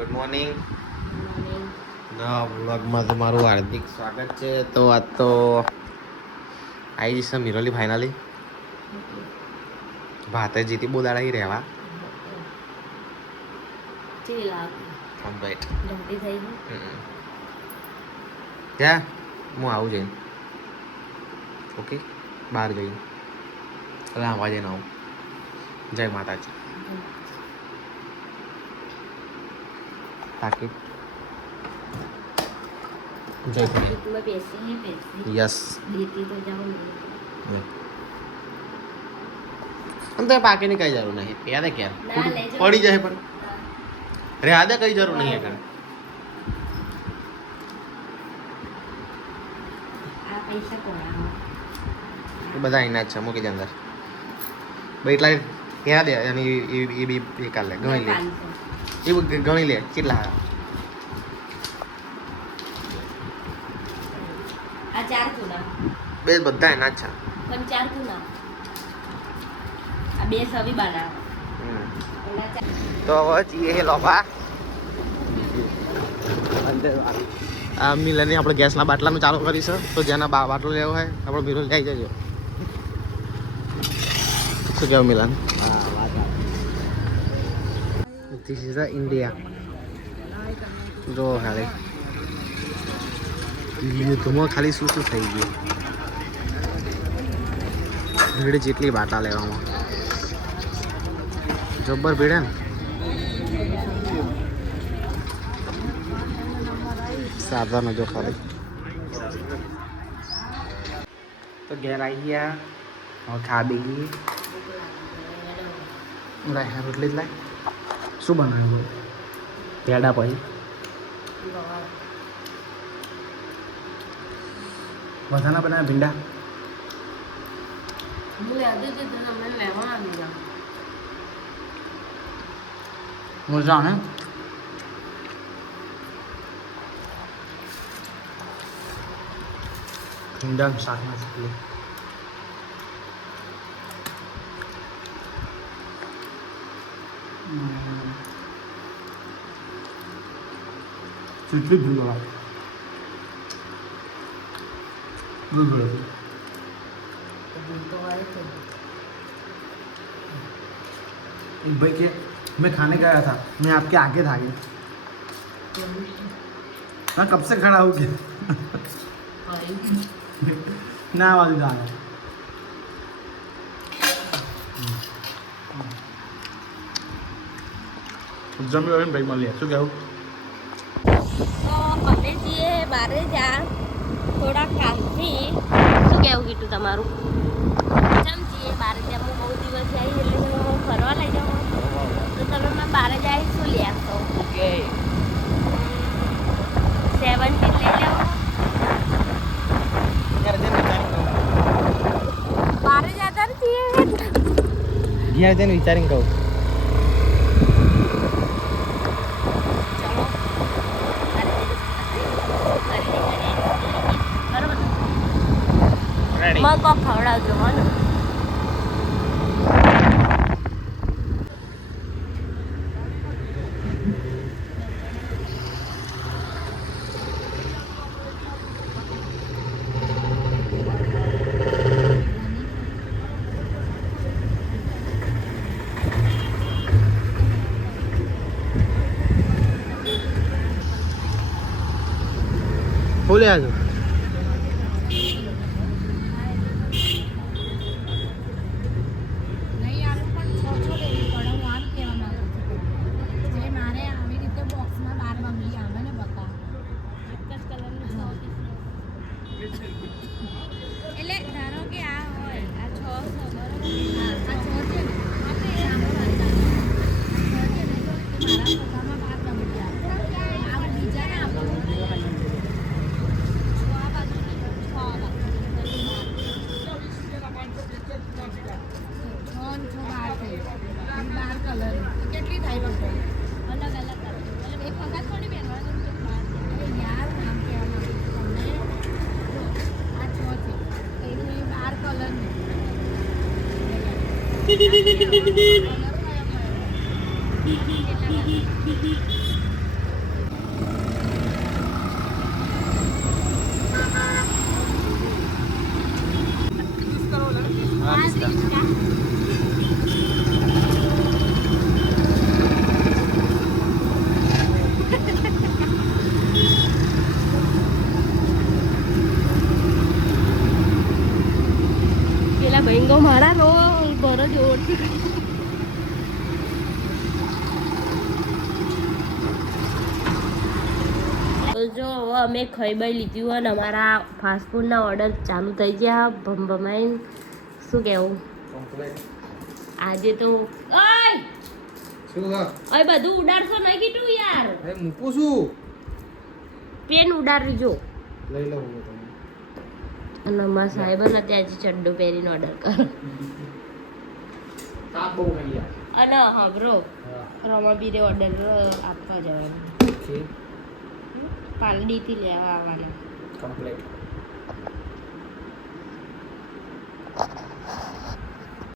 Good morning. નવા વ્લોગમાં તમારું હાર્દિક સ્વાગત છે. તો આજ તો આવી જશે મિરોલી ફાઇનલી. ભાતે જીતી બોલાડી રહેવા કમ્પ્લીટ. ત્યાં હું આવું જઈને ઓકે બહાર જઈને લાંબા જઈને આવું. જય માતાજી. તાકી जय यस अंदर पाके नहीं कहीं जरूर नहीं याद है क्या पड़ी जाए पर अरे याद है कहीं जरूर नहीं है બધા એના જ છે મૂકી દે અંદર ભાઈ એટલા યાદ હે અને એ બી એ કાલે ગણી લે એ ગણી લે કેટલા બે બધા એના જ છે પણ ચાર તું ના આ બે સવી બનાવ તો હવે છીએ હે લોભા આ મિલને આપણે ગેસના બાટલાનું ચાલુ કરીશું. તો જેના બાટલો લેવો હોય આપણો બીરો લઈ જજો. શું કહેવું મિલન? This is India. જો હાલે યુદ્ધમાં ખાલી શું શું થઈ ગયું. ભીડ જેટલી બાટા લેવામાં જબ્બર ભીડ હે ને. સાવધાન જો ખાલી. તો ઘેર આવી ગયા હવે ખાધી ગઈ. લાય રોટલી જ લાય. શું બનાવ્યું? પેડા પછી વધાના બનાવ્યા ભીંડા. મજા હે ભીંડા શાકમાં ચટલી. ચટલી ભીંડા भाई के मैं खाने गया था, मैं आपके आगे था ये. हाँ कब से खड़ा हो गया ना वाली दाल જમી હોય ને ભાઈ મળીએ. શું કહેવું? તો અમે છીએ બારે જા થોડા કામથી. શું કહેવું કીધું તમારું? ચમ છીએ બારે જા? હું બહુ દિવસ આવી એટલે હું ફરવા લઈ જાઉં. તો તમે મેં બારે જાય શું લઈ આવશો? ઓકે 17 લઈ લેવો. બારે જતા છીએ ઘેર જઈને વિચારીને કહું. મગ કોક ખવડાવજો મને. બોલે આજો એટલે ધારો કે આ હોય આ 6 છે બરોબર. આ 6 છે કેટલી થાય અલગ અલગ મતલબ એક વખત થોડી પહેરવાનું યાર નામ કહેવાનું. આ 6 છે એનું એ 12 કલર હા પિસ્તા. પેલા ભેંગો મારા નો ભરો જોરથી તો જો હવે અમે ખાઈ બાઈ લીધું હોય ને અમારા ફાસ્ટફૂડના ઓર્ડર ચાલુ થઈ ગયા ભમભમાઈને શું કહેવું આજે તો ઓય શું હા ઓય બધું ઉડાડશો નહીં કીધું યાર એ મૂકું છું. પેન ઉડાડી જો લઈ લઉં હું તમને. અને અમારા સાહેબ ને ત્યાં ચડ્ડો પહેરીને ઓર્ડર કરો તાપ બહુ ખાઈ યાર. અને હા બ્રો હા રમાબીરે ઓર્ડર આપવા જવાનું ઓકે પાલડીથી લેવા આવવાના કમ્પ્લીટ.